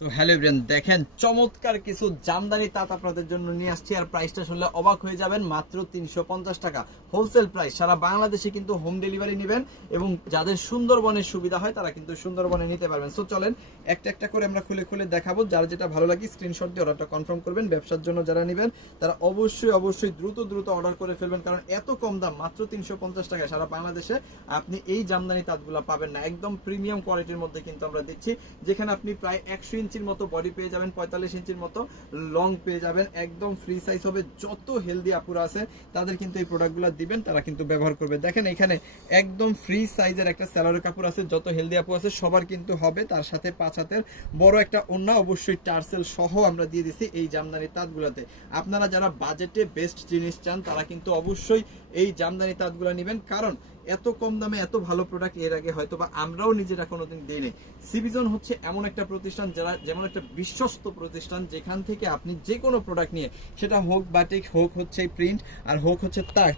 তো hello everyone, দেখেন চমৎকার কিছু জামদানি তাঁত আপনাদের জন্য নিয়ে আসছি। আর প্রাইসটা শুনলে অবাক হয়ে যাবেন, মাত্র 350 টাকা হোলসেল প্রাইস। সারা বাংলাদেশে কিন্তু হোম ডেলিভারি নেবেন এবং যাদের সুন্দরবনের সুবিধা হয় তারা কিন্তু সুন্দরবনে নিতে পারবেন। সো চলেন একটা একটা করে আমরা খুলে খুলে দেখাবো। যার যেটা ভালো লাগে স্ক্রিনশট দিয়ে অর্ডারটা কনফার্ম করবেন। ব্যবসার জন্য যারা নেবেন তারা অবশ্যই দ্রুত অর্ডার করে ফেলবেন, কারণ এত কম দাম মাত্র 350 টাকায় সারা বাংলাদেশে আপনি এই জামদানি তাঁতগুলো পাবেন না। একদম প্রিমিয়াম কোয়ালিটির মধ্যে কিন্তু আমরা দিচ্ছি, যেখানে আপনি প্রায় 100 ইঞ্চির মতো বডি পেয়ে যাবেন, 45 ইঞ্চির মতো লং পেয়ে যাবেন, একদম ফ্রি সাইজ হবে। যত হেলদি আপুরা আছে তাদের কিন্তু এই প্রোডাক্টগুলো দিবেন, তারা কিন্তু ব্যবহার করবে। দেখেন এখানে একদম ফ্রি সাইজের একটা স্যালোয়ারের কাপড় আছে, যত হেলদি আপু আছে সবার কিন্তু হবে। তার সাথে 5 হাতের বড় একটা ওড়না, অবশ্যই টার্সেল সহ আমরা দিয়ে দিছি এই জামদানি তাঁতগুলোতে। আপনারা যারা বাজেটে বেস্ট জিনিস চান তারা কিন্তু অবশ্যই এই জামদানি তাঁতগুলো নেবেন, কারণ এত কম দামে এত ভালো প্রোডাক্ট এর আগে হয়তো বা আমরাও নিজেরা কোনোদিন দেইনি। সিভিজন হচ্ছে এমন একটা প্রতিষ্ঠান, যারা যেমন একটা বিশ্বস্ত প্রতিষ্ঠান, যেখান থেকে আপনি যে কোনো প্রোডাক্ট নিয়ে, সেটা হোক বাটিক, হোক হচ্ছে প্রিন্ট, আর হোক হচ্ছে তাঁত,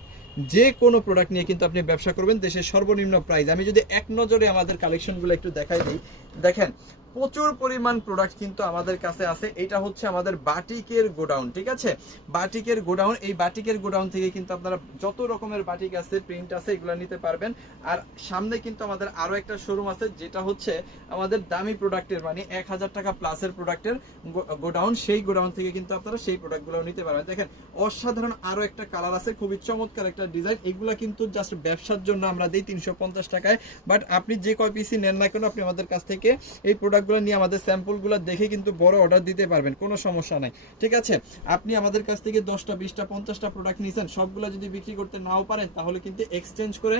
যে কোনো প্রোডাক্ট নিয়ে কিন্তু আপনি ব্যবসা করবেন দেশের সর্বনিম্ন প্রাইস। আমি যদি এক নজরে আমাদের কালেকশনগুলো একটু দেখাই দিই, দেখেন প্রচুর পরিমাণ প্রোডাক্ট কিন্তু আমাদের কাছে আছে। এটা হচ্ছে আমাদের বাটিকের গোডাউন, ঠিক আছে, বাটিকের গোডাউন। এই বাটিকের গোডাউন থেকে কিন্তু আপনারা যত রকমের বাটিক আছে, প্রিন্ট আছে, এগুলো নিতে পারবেন। আর সামনে কিন্তু আমাদের আরো একটা শোরুম আছে, যেটা হচ্ছে আমাদের দামি প্রোডাক্টের, মানে 1000 টাকা প্লাসের প্রোডাক্টের গোডাউন। সেই গোডাউন থেকে কিন্তু আপনারা সেই প্রোডাক্টগুলো নিতে পারবেন। দেখেন অসাধারণ আরো একটা কালার আছে, খুবই চমৎকার একটা ডিজাইন। এগুলা কিন্তু জাস্ট ব্যবসার জন্য আমরা দিই 350 টাকায়। বাট আপনি যে কয় পিসি নেন না কেন, আপনি আমাদের কাছ থেকে এই প্রোডাক্টগুলো নিয়ে আমাদের স্যাম্পলগুলো দেখে কিন্তু বড় অর্ডার দিতে পারবেন, কোনো সমস্যা নাই, ঠিক আছে। আপনি আমাদের কাছ থেকে 10টা 20টা 50টা প্রোডাক্ট নিয়েছেন, সবগুলো যদি বিক্রি করতে নাও পারেন তাহলে কিন্তু এক্সচেঞ্জ করে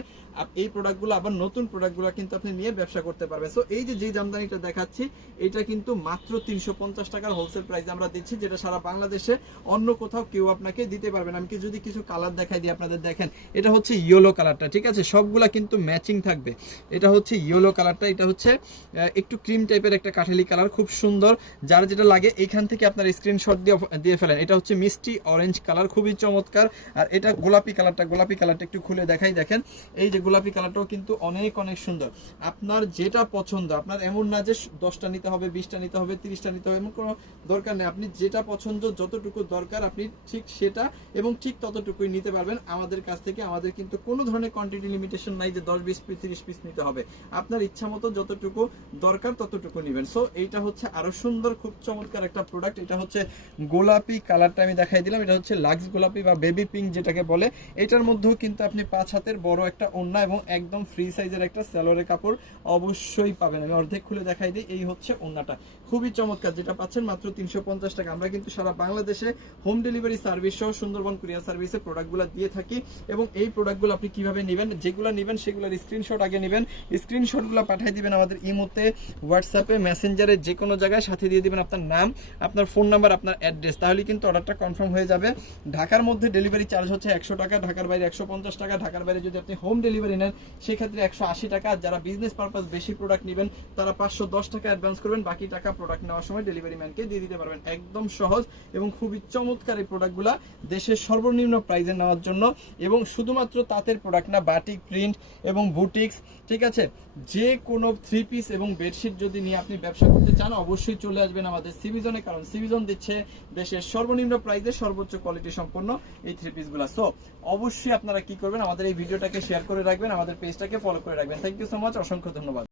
এই প্রোডাক্টগুলো আবার নতুন প্রোডাক্টগুলো কিন্তু আপনি নিয়ে ব্যবসা করতে পারবেন। সো এই যে জামদানিটা দেখাচ্ছি, এটা কিন্তু মাত্র 350 টাকার হোলসেল প্রাইস আমরা দিচ্ছি, যেটা সারা বাংলাদেশে অন্য কোথাও কেউ আপনাকে দিতে পারবেন। আমি যদি কিছু কালার দেখাই দিই আপনাদের, দেখেন এটা হচ্ছে ইয়েলো কালারটা, ঠিক আছে, সবগুলা কিন্তু ম্যাচিং থাকবে। এটা হচ্ছে ইয়েলো কালারটা, এটা হচ্ছে একটু ক্রিম টাইপের একটা কাঠালি কালার, খুব সুন্দর। যার যেটা লাগে এখান থেকে আপনার স্ক্রিনশট দিয়ে ফেলেন। এটা হচ্ছে মিষ্টি অরেঞ্জ কালার, খুবই চমৎকার। আর এটা গোলাপি কালারটা একটু খুলে দেখাই। দেখেন এই যে গোলাপি কালারটাও কিন্তু অনেক সুন্দর। আপনার যেটা পছন্দ, আপনার এমন না যে 10টা নিতে হবে, 20টা নিতে হবে, 30টা নিতে হবে, এমন কোনো দরকার নেই। আপনি যেটা পছন্দ, যতটুকু দরকার আপনি ঠিক সেটা এবং ঠিক ততটুকুই নিতে পারবেন আমাদের কাছ থেকে। আমাদের কিন্তু কোনো ধরনের কোয়ান্টিটি লিমিটেশন নাই যে 10 20 পিস 30 পিস নিতে হবে। আপনার ইচ্ছা মতো যতটুকু দরকার ততটুকু নেবেন। সো এইটা হচ্ছে আরো সুন্দর, খুব চমৎকার একটা প্রোডাক্ট। এটা হচ্ছে গোলাপি কালারটা আমি দেখাই দিলাম, এটা হচ্ছে লাক্স গোলাপি বা বেবি পিঙ্ক যেটাকে বলে। এটার মধ্যেও কিন্তু আপনি 5 হাতের বড় একটা ওড়না এবং একদম ফ্রি সাইজের একটা সালোয়ারের কাপড় অবশ্যই পাবেন। আমি অর্ধেক খুলে দেখাই দিই, এই হচ্ছে ওড়নাটা, খুবই চমৎকার, যেটা পাচ্ছেন মাত্র 350 টাকা। আমরা কিন্তু সারা বাংলাদেশে হোম ডেলিভারি সার্ভিস সহ সুন্দরবন কুরিয়ার সার্ভিসে প্রোডাক্টগুলো দিয়ে থাকি। এবং এই প্রোডাক্টগুলো আপনি কিভাবে নেবেন, যেগুলো নেবেন সেগুলোর স্ক্রিনশট আগে নেবেন, স্ক্রিনশটগুলো পাঠিয়ে দিবেন আমাদের ইমোতে, হোয়াটসঅ্যাপে, মেসেঞ্জারে, যে কোনো জায়গায় সাথে দিয়ে দিবেন আপনার নাম, আপনার ফোন নাম্বার, আপনার অ্যাড্রেস, তাহলে কিন্তু অর্ডারটা কনফার্ম হয়ে যাবে। ঢাকার মধ্যে ডেলিভারি চার্জ হচ্ছে 100 টাকা, ঢাকার বাইরে 150 টাকা। ঢাকার বাইরে যদি আপনি হোম ডেলিভারি নেন সেক্ষেত্রে 180 টাকা। যারা বিজনেস পারপাস বেশি প্রোডাক্ট নেবেন তারা 510 টাকা অ্যাডভান্স করবেন, বাকি টাকা প্রোডাক্ট নেওয়ার সময় ডেলিভারি ম্যানকে দিয়ে দিতে পারবেন। একদম সহজ এবং খুবই চমৎকার এই প্রোডাক্টগুলো দেশের সর্বনিম্ন প্রাইসে নেওয়ার জন্য। এবং শুধুমাত্র তাঁতের প্রোডাক্ট না, বাটিক, প্রিন্ট এবং বুটিক্স, ঠিক আছে, যে কোনো 3 পিস এবং বেডশিট যদি নিয়ে আপনি ব্যবসা করতে চান অবশ্যই চলে আসবেন আমাদের সিভিজনে, কারণ সিভিজন দিচ্ছে দেশের সর্বনিম্ন প্রাইসে সর্বোচ্চ কোয়ালিটি সম্পন্ন এই 3 পিসগুলো। সো অবশ্যই আপনারা কি করবেন, আমাদের এই ভিডিওটাকে শেয়ার করে রাখবেন, আমাদের পেজটাকে ফলো করে রাখবেন। থ্যাংক ইউ সো মাচ, অসংখ্য ধন্যবাদ।